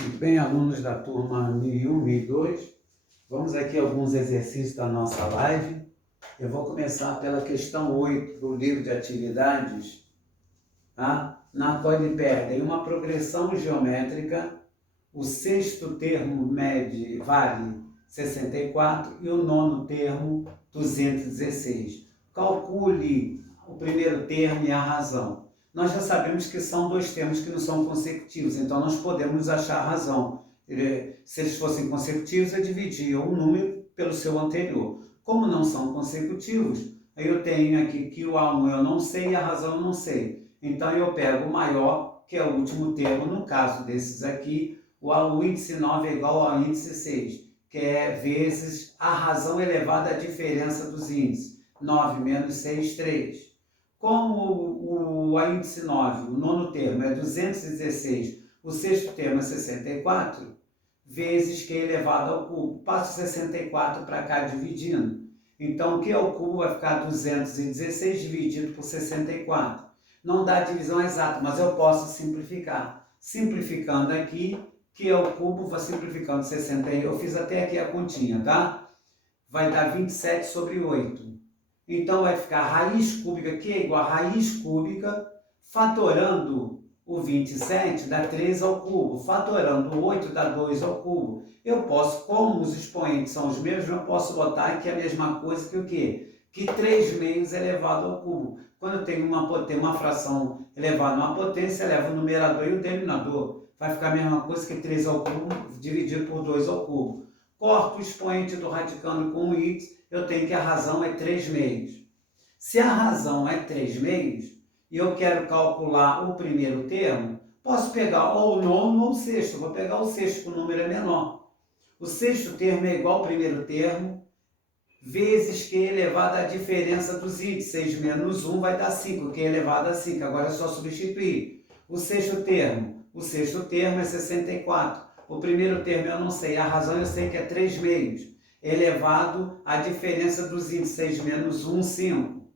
Muito bem, alunos da turma 1001, 1002, vamos aqui a alguns exercícios da nossa live. Eu vou começar pela questão 8 do livro de atividades, tá? Na qual ele pede em uma progressão geométrica, o sexto termo vale 64 e o nono termo 216. Calcule o primeiro termo e a razão. Nós já sabemos que são dois termos que não são consecutivos, então nós podemos achar a razão. Se eles fossem consecutivos, eu dividia um número pelo seu anterior. Como não são consecutivos, aí eu tenho aqui que o A1 eu não sei e a razão eu não sei. Então eu pego o maior, que é o último termo. No caso desses aqui, o índice 9 é igual ao índice 6, que é vezes a razão elevada à diferença dos índices. 9 menos 6, 3. Como o índice 9, o nono termo, é 216, o sexto termo é 64, vezes Q elevado ao cubo. Passo 64 para cá dividindo. Então, o Q ao cubo vai ficar 216 dividido por 64. Não dá a divisão exata, mas eu posso simplificar. Simplificando aqui, Q ao cubo, vou simplificando 60, eu fiz até aqui a continha, tá? Vai dar 27 sobre 8. Então vai ficar raiz cúbica, que é igual a raiz cúbica, fatorando o 27 dá 3 ao cubo, fatorando o 8 dá 2 ao cubo. Eu posso, como os expoentes são os mesmos, eu posso botar aqui a mesma coisa que o quê? Que 3 meios elevado ao cubo. Quando eu tenho uma fração elevada a uma potência, eleva o numerador e o denominador. Vai ficar a mesma coisa que 3 ao cubo dividido por 2 ao cubo. Corto o expoente do radicando com o x, eu tenho que a razão é 3 meios. Se a razão é 3 meios, e eu quero calcular o primeiro termo, posso pegar ou o nono ou o sexto. Vou pegar o sexto, que o número é menor. O sexto termo é igual ao primeiro termo, vezes Q elevado à diferença dos índices. 6 menos 1 vai dar 5, Q elevado a 5. Agora é só substituir. O sexto termo é 64. O primeiro termo eu não sei, a razão eu sei que é 3 meios, elevado à diferença dos índices, 6 menos 1, 5.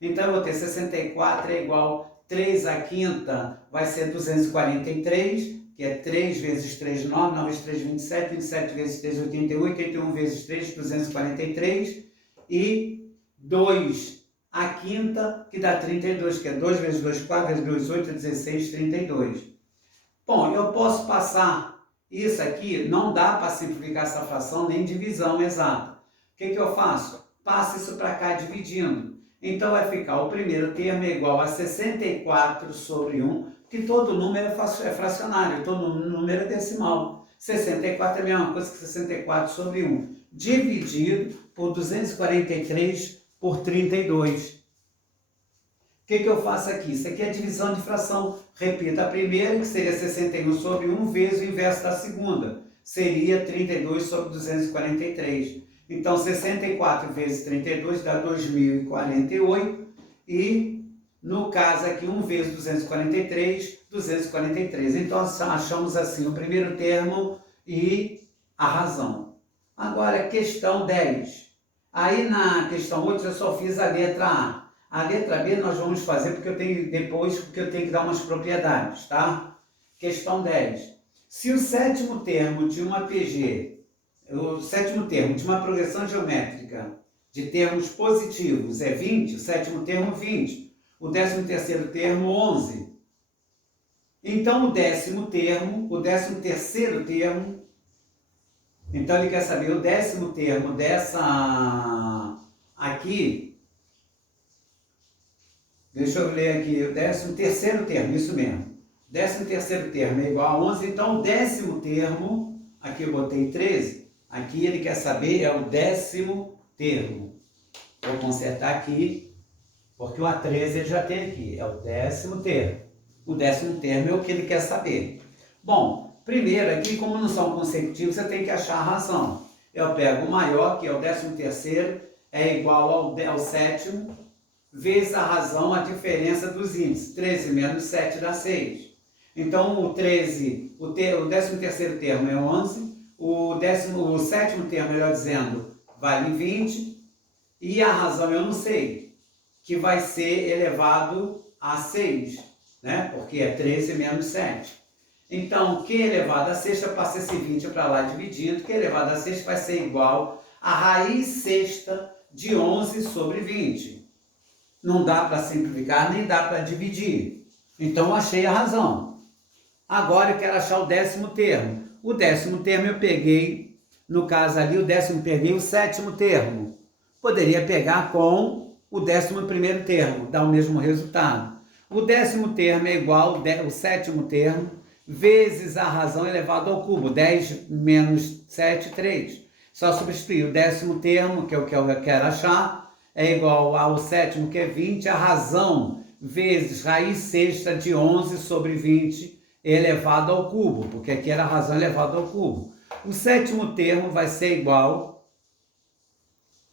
Então eu vou ter 64 é igual a 3 à quinta, vai ser 243, que é 3 vezes 3, 9, 9 vezes 3, 27, 27 vezes 3, 88, 81 vezes 3, 243, e 2 à quinta, que dá 32, que é 2 vezes 2, 4 vezes 2, 8, 16, 32. Bom, eu posso passar isso aqui, não dá para simplificar essa fração nem divisão exata. O que eu faço? Passo isso para cá dividindo. Então vai ficar o primeiro termo é igual a 64 sobre 1, que todo número é fracionário, todo número é decimal. 64 é a mesma coisa que 64 sobre 1, dividido por 243 por 32. O que eu faço aqui? Isso aqui é divisão de fração. Repita a primeira, que seria 61 sobre 1, vezes o inverso da segunda. Seria 32 sobre 243. Então, 64 vezes 32 dá 2048. E, no caso aqui, 1 vezes 243, 243. Então, achamos assim o primeiro termo e a razão. Agora, questão 10. Aí, na questão 8, eu só fiz a letra A. A letra B nós vamos fazer porque eu tenho que dar umas propriedades, tá? Questão 10. Se o sétimo termo de uma PG, o sétimo termo de uma progressão geométrica de termos positivos é 20, o sétimo termo 20, o 13º termo 11. Então o 13º termo, então ele quer saber o 10º termo dessa aqui. Deixa eu ler aqui, o 13º termo, isso mesmo. 13º termo é igual a 11, então o 10º termo, aqui eu botei 13, aqui ele quer saber é o 10º termo. Vou consertar aqui, porque o A13 ele já tem aqui, é o 10º termo. O 10º termo é o que ele quer saber. Bom, primeiro aqui, como não são consecutivos, você tem que achar a razão. Eu pego o maior, que é o 13º, é igual ao sétimo, vezes a razão, a diferença dos índices. 13 menos 7 dá 6. Então, o 13º termo é 11, o sétimo termo, melhor dizendo, vale 20, e a razão eu não sei, que vai ser elevado a 6, né? Porque é 13 menos 7. Então, Q elevado a sexta passa esse 20 para lá dividido. Q elevado a sexta vai ser igual a raiz sexta de 11 sobre 20. Não dá para simplificar, nem dá para dividir. Então, achei a razão. Agora eu quero achar o décimo termo. O décimo termo eu peguei, no caso ali, peguei o sétimo termo. Poderia pegar com o 11º termo, dá o mesmo resultado. O décimo termo é igual ao sétimo termo, vezes a razão elevada ao cubo, 10 menos 7, 3. Só substituir o décimo termo, que é o que eu quero achar, é igual ao sétimo, que é 20, a razão vezes raiz sexta de 11 sobre 20 elevado ao cubo, porque aqui era a razão elevada ao cubo. O sétimo termo vai ser igual,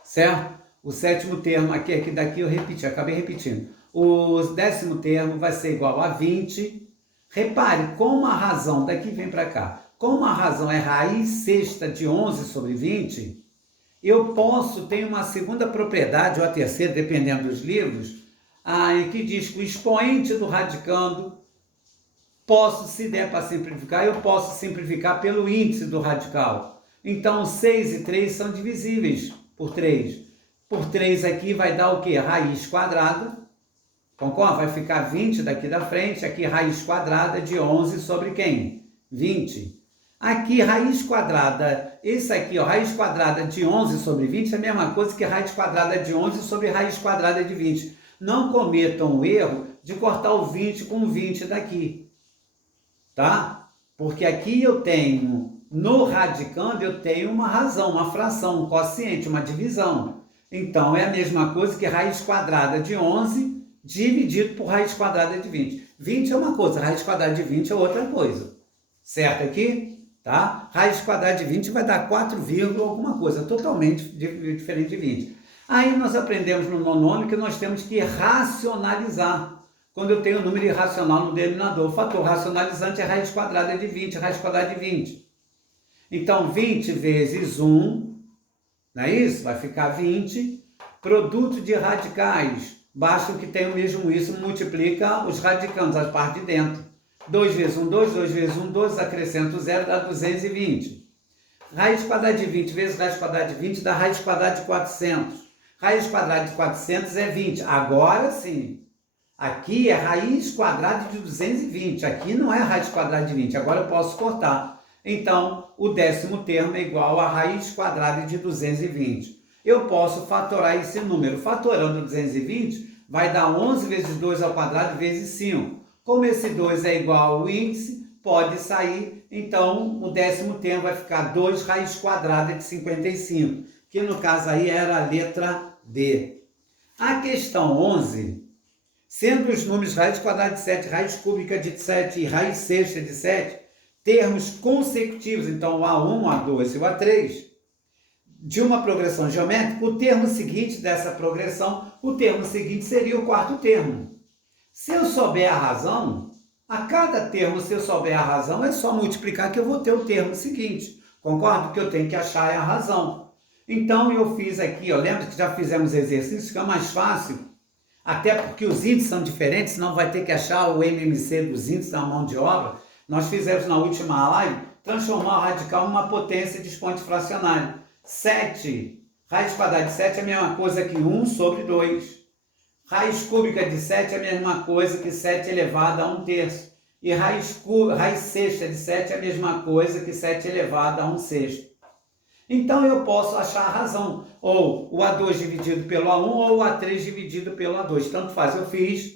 certo? O sétimo termo, daqui eu repeti, acabei repetindo. O décimo termo vai ser igual a 20. Repare, como a razão, daqui vem para cá, como a razão é raiz sexta de 11 sobre 20, eu posso ter uma segunda propriedade, ou a terceira, dependendo dos livros, que diz que o expoente do radicando, se der para simplificar, eu posso simplificar pelo índice do radical. Então, 6 e 3 são divisíveis por 3. Por 3 aqui vai dar o quê? Raiz quadrada. Concorda? Vai ficar 20 daqui da frente, aqui raiz quadrada de 11 sobre quem? 20. Aqui raiz quadrada, esse aqui, ó, raiz quadrada de 11 sobre 20 é a mesma coisa que raiz quadrada de 11 sobre raiz quadrada de 20. Não cometam o erro de cortar o 20 com 20 daqui, tá? Porque aqui eu tenho, no radicando, eu tenho uma razão, uma fração, um quociente, uma divisão. Então, é a mesma coisa que raiz quadrada de 11 dividido por raiz quadrada de 20. 20 é uma coisa, raiz quadrada de 20 é outra coisa. Certo aqui? Tá? Raiz quadrada de 20 vai dar 4, alguma coisa, totalmente diferente de 20. Aí nós aprendemos no nonômio que nós temos que racionalizar. Quando eu tenho um número irracional no denominador, o fator racionalizante é raiz quadrada de 20, raiz quadrada de 20. Então, 20 vezes 1, não é isso? Vai ficar 20. Produto de radicais. Basta o que tem o mesmo isso, multiplica os radicandos, a parte de dentro. 2 vezes 1, 2, 2 vezes 1, 2, acrescento 0, dá 220. Raiz quadrada de 20 vezes raiz quadrada de 20 dá raiz quadrada de 400. Raiz quadrada de 400 é 20. Agora sim, aqui é raiz quadrada de 220. Aqui não é raiz quadrada de 20. Agora eu posso cortar. Então, o décimo termo é igual a raiz quadrada de 220. Eu posso fatorar esse número. Fatorando 220, vai dar 11 vezes 2 ao quadrado vezes 5. Como esse 2 é igual ao índice, pode sair. Então, o décimo termo vai ficar 2 raiz quadrada de 55, que no caso aí era a letra D. A questão 11, sendo os números raiz quadrada de 7, raiz cúbica de 7 e raiz sexta de 7, termos consecutivos, então o A1, o A2 e o A3, de uma progressão geométrica, o termo seguinte dessa progressão, o termo seguinte seria o quarto termo. Se eu souber a razão, a cada termo, se eu souber a razão, é só multiplicar que eu vou ter o termo seguinte. Concordo? Que eu tenho que achar a razão. Então, eu fiz aqui, ó, lembra que já fizemos exercícios, fica mais fácil, até porque os índices são diferentes, senão vai ter que achar o MMC dos índices na mão de obra. Nós fizemos na última live, transformar o radical em uma potência de expoente fracionário. 7, raiz quadrada de 7 é a mesma coisa que 1 sobre 2. Raiz cúbica de 7 é a mesma coisa que 7 elevado a 1/3. E raiz sexta de 7 é a mesma coisa que 7 elevado a 1/6. Então eu posso achar a razão. Ou o A2 dividido pelo A1 ou o A3 dividido pelo A2. Tanto faz, eu fiz.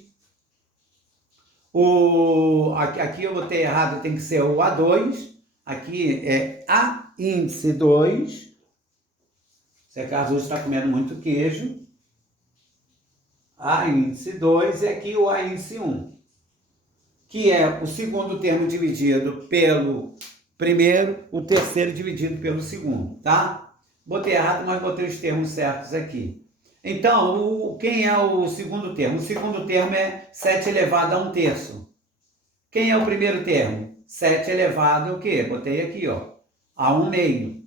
Aqui eu botei errado, tem que ser o A2. Aqui é A índice 2. Se a Carlos hoje está comendo muito queijo. A índice 2 e aqui o A índice 1, que é o segundo termo dividido pelo primeiro, o terceiro dividido pelo segundo, tá? Botei errado, mas botei os termos certos aqui. Então, quem é o segundo termo? O segundo termo é 7 elevado a 1/3. Quem é o primeiro termo? 7 elevado ao quê? Botei aqui, ó, a 1/2.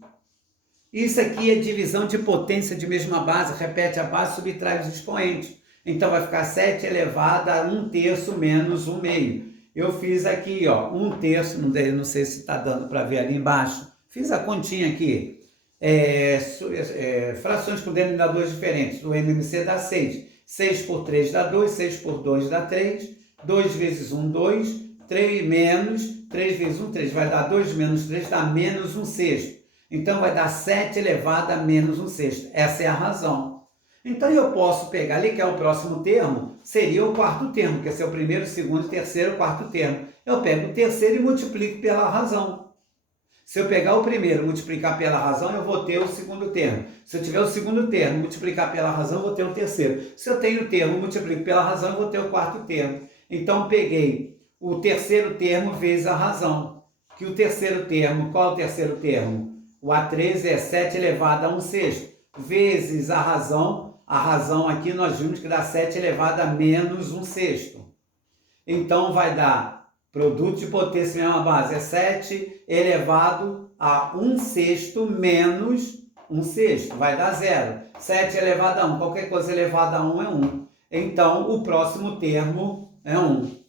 Isso aqui é divisão de potência de mesma base, repete a base, subtrai os expoentes. Então, vai ficar 7 elevado a 1/3 menos 1/2. eu fiz aqui, ó, 1/3, não sei se está dando para ver ali embaixo, fiz a continha aqui, frações com denominadores diferentes, o MMC dá 6, 6 por 3 dá 2, 6 por 2 dá 3, 2 vezes 1, 2, 3 menos, 3 vezes 1, 3, vai dar 2 menos 3, dá menos 1/6. Então, vai dar 7 elevado a menos 1/6. Essa é a razão. Então, eu posso pegar ali, que é o próximo termo, seria o quarto termo, que esse é o primeiro, segundo, terceiro, quarto termo. Eu pego o terceiro e multiplico pela razão. Se eu pegar o primeiro e multiplicar pela razão, eu vou ter o segundo termo. Se eu tiver o segundo termo e multiplicar pela razão, eu vou ter o terceiro. Se eu tenho o termo e multiplico pela razão, eu vou ter o quarto termo. Então, peguei o terceiro termo vezes a razão. Que o terceiro termo, qual é o terceiro termo? O A13 é 7 elevado a 1/6, vezes a razão aqui nós vimos que dá 7 elevado a menos 1/6. Então vai dar produto de potência mesma base, é 7 elevado a 1/6 menos 1/6, vai dar 0. 7 elevado a 1, qualquer coisa elevada a 1 é 1. Então o próximo termo é 1.